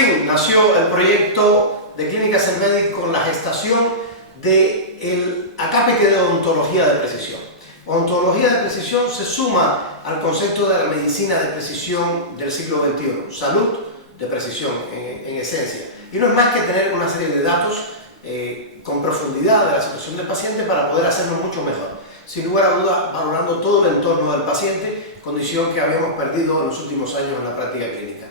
fin nació el proyecto de Clínicas Enmedic con la gestación del acápite de odontología de precisión. Odontología de precisión se suma al concepto de la medicina de precisión del siglo XXI, salud de precisión en esencia. Y no es más que tener una serie de datos con profundidad de la situación del paciente para poder hacerlo mucho mejor. Sin lugar a dudas, valorando todo el entorno del paciente, condición que habíamos perdido en los últimos años en la práctica clínica.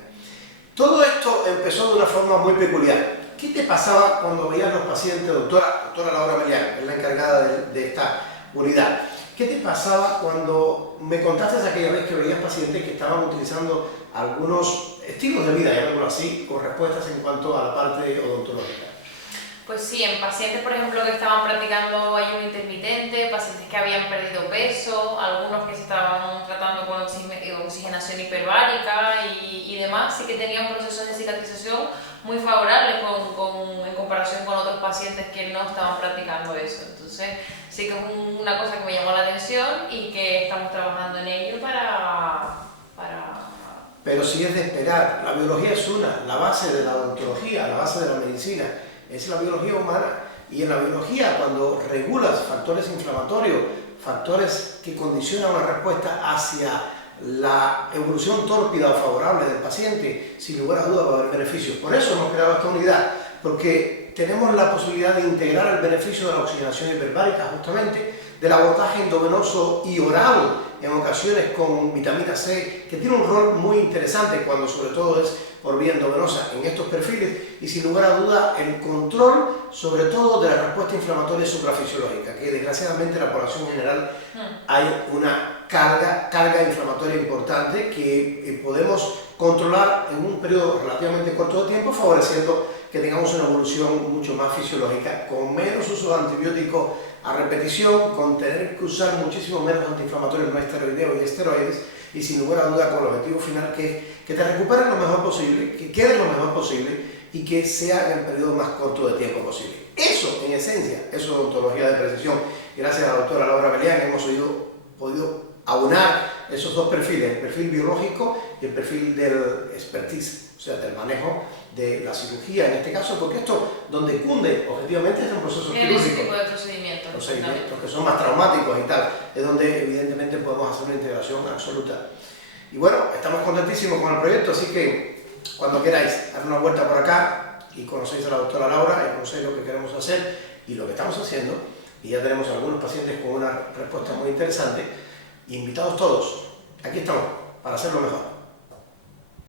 Todo esto empezó de una forma muy peculiar. ¿Qué te pasaba cuando veías los pacientes, doctora Laura Melián, que es la encargada de esta unidad? ¿Qué te pasaba cuando me contaste aquella vez que veías pacientes que estaban utilizando algunos estilos de vida, llamémoslo así, con respuestas en cuanto a la parte odontológica? Pues sí, en pacientes, por ejemplo, que estaban practicando ayuno intermitente, pacientes que habían perdido peso, algunos que se estaban tratando con oxigenación hiperbárica y demás, sí que tenían procesos de cicatrización muy favorables en comparación con otros pacientes que no estaban practicando eso. Entonces, sí que es una cosa que me llamó la atención y que estamos trabajando en ello para... Pero sí es de esperar. La biología es la base de la odontología, la base de la medicina. Es la biología humana, y en la biología, cuando regulas factores inflamatorios, factores que condicionan una respuesta hacia la evolución tórpida o favorable del paciente, sin lugar a dudas va a haber beneficios. Por eso hemos creado esta unidad, porque tenemos la posibilidad de integrar el beneficio de la oxigenación hiperbárica, justamente, del abordaje endovenoso y oral, en ocasiones con vitamina C, que tiene un rol muy interesante cuando sobre todo es por vía endovenosa en estos perfiles, y sin lugar a duda el control sobre todo de la respuesta inflamatoria suprafisiológica, que desgraciadamente en la población general hay una carga inflamatoria importante que podemos controlar en un periodo relativamente corto de tiempo, favoreciendo que tengamos una evolución mucho más fisiológica, con menos uso de antibióticos a repetición, con tener que usar muchísimo menos antiinflamatorios no esteroideos y esteroides, y sin lugar a duda con el objetivo final que es que te recuperen lo mejor posible, que queden lo mejor posible y que sea en el periodo más corto de tiempo posible. Eso, en esencia, eso es odontología de precisión. Gracias a la doctora Laura Melián hemos podido aunar esos dos perfiles, el perfil biológico y el perfil del expertise, o sea, del manejo de la cirugía en este caso, porque esto donde cunde objetivamente es un proceso quirúrgico. Ese tipo de procedimientos. Procedimientos que son más traumáticos y tal, es donde evidentemente podemos hacer una integración absoluta. Y bueno, estamos contentísimos con el proyecto, así que cuando queráis dar una vuelta por acá y conocéis a la doctora Laura y conocéis lo que queremos hacer y lo que estamos haciendo, y ya tenemos algunos pacientes con una respuesta muy interesante, invitados todos, aquí estamos para hacerlo mejor.